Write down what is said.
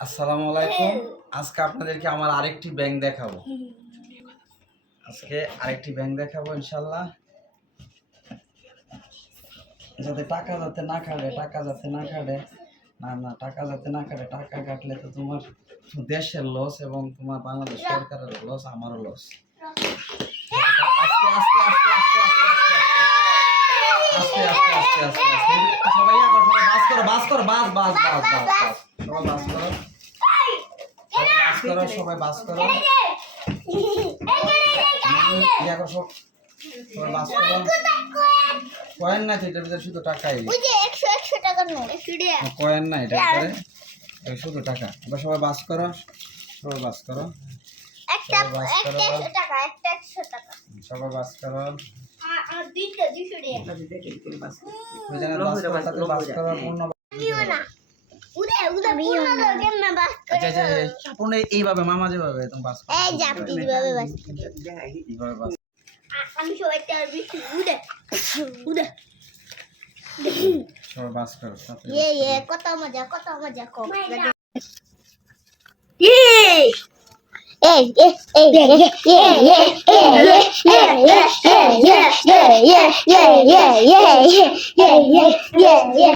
আসসালামু আলাইকুম আজকে আপনাদেরকে আমার আরেকটি ব্যাংক দেখাবো আজকে আরেকটি ব্যাংক দেখাবো ইনশাল্লাহ যাতে টাকা যাতে না কাটে টাকা যাতে না কাটে না না টাকা যাতে না কাটে টাকা কাটলে তো তোমার দেশের লস এবং তোমার বাংলাদেশ সরকারের লস আমারও লস আস্তে আস্তে আস্তে আস্তে আস্তে আস্তে আস্তে আস্তে আস্তে আস্তে সবাই ইয়া বাস করো বাস করো বাস বাস বাস বাস বাস করো করো সবাই বাস করো। সব- সবাই বাস করো। কয়েন? না এটার ভিতরে শুধু টাকাই ওই যে একশো একশো টাকার নোট টাকা কয়েন না ভিতরে শুধু টাকা। এবার সবাই বাস করো সবাই বাস করো। একটা সবাই বাস একটা টাকা একটা টাকা। সবাই বাস করো। আর দুইটা দুইশো টাকা বাস করো। পূর্ণ পূর্ণ আচ্ছা আচ্ছা আচ্ছা, পূর্ণ এইভাবে মামা যেভাবে তুমি বাস করো এই জাপ দিবাবে বাস এইভাবে বাস আমি সবাই তার বেশি উদে উদে সবাই বাস করো ইয়ে ইয়ে কত মজা কত মজা কম Hey, hey, hey, yeah, yeah, yeah, yeah, yeah, yeah, yeah, yeah, yeah, yeah, yeah, yeah, yeah, yeah, yeah, yeah, yeah, yeah, yeah.